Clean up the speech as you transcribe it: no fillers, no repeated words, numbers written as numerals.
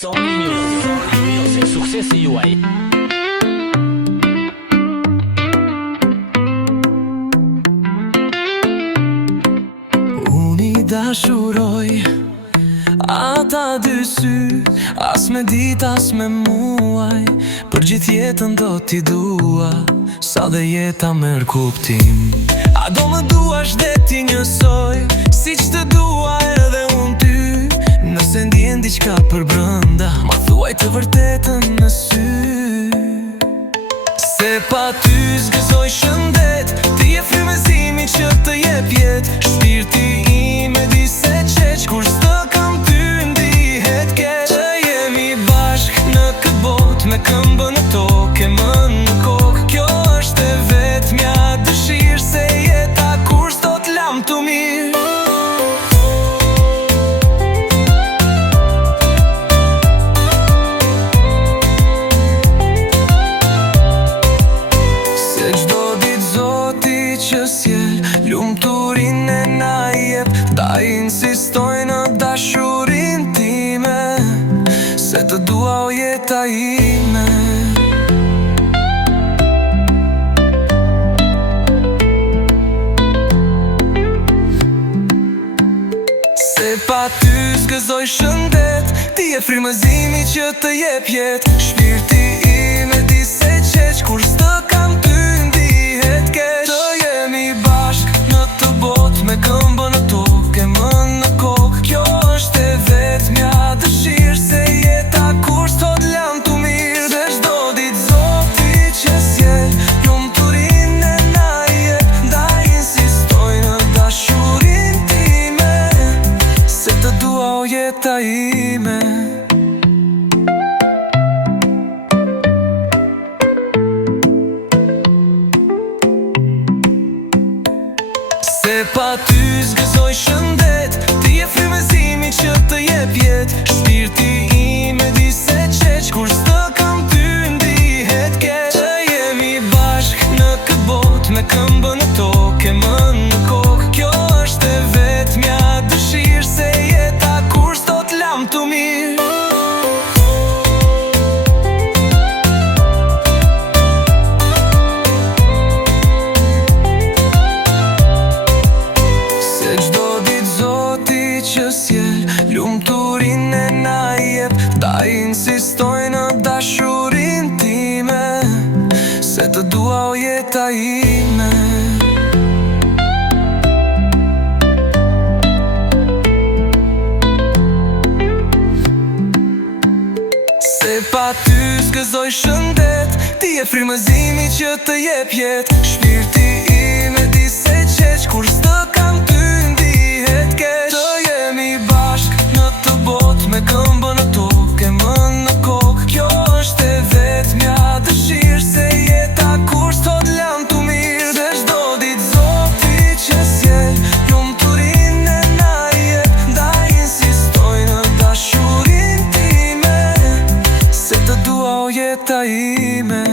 Sony Music, suksesi juaj. Unë I dashuroj ata dy sy, as me dit as me muaj, për gjithë jetën do t'i dua, sa dhe jeta merr kuptim. A do më duash dhe ti njësoj, si që të dua edhe unë ty. Nëse ndjen diqka për brënda, ma thuaj të vërtetën në sy. Se pa ty zgëzoj shëndet, ti je frymëzimi që të jep jet. Shpirti im e di se qeq, kur s'të kam ty ndihet keq. Të jemi bashk në këtë botë, me këmbën në tokë, më në kokë. Kjo është e vetmja dëshirë, se jeta kur s'do t'lam të mirë. Lumturin e na jep, ta insistoj në dashurin time, se të dua o jeta ime. Se pa ty zgëzoj shëndet, ti je frymëzimi që të jep jet. Shpirti ime di se qeq, kur s'të kam ty ndihet keq. Të jemi bashk në të botë, me këmbën në tokë, më në kokë. Kjo është e vetmja dëshirë, se jeta kur s'to t'lam të mirë. Dhe çdo ditë Zoti që sjell, lumturin e na jep, ndaj insistoj në dashurin time, se të dua o jeta ime. Se pa ty zgëzoj shëndet, ti je frymëzimi që të jep jet. Shpirti im e di se qeq, kur s'të kam ty ndihet keq. Të jemi bashk në këtë botë, me këmbën në tokë, më në kokë. Kjo është e vetmja dëshirë, se jeta kur s'do t'lam të mirë. Lumturin e na jep, ta insistoj në dashurin time, se të dua o jeta ime. Se pa ty zgëzoj shëndet, ti je frymëzimi që të jep jet. Shpirti im e di se qeq, kur s'të kam ty ndihet keq. Të jemi bashk në të botë, me këmbën në tokë, më në kokë. Kjo është e vetmja dëshirë, se jeta kur s'to t'lam të mirë. Dhe çdo ditë Zoti që sjell, lumturin e na jep, ndaj insistoj në dashurin time, se të dua o jeta ime.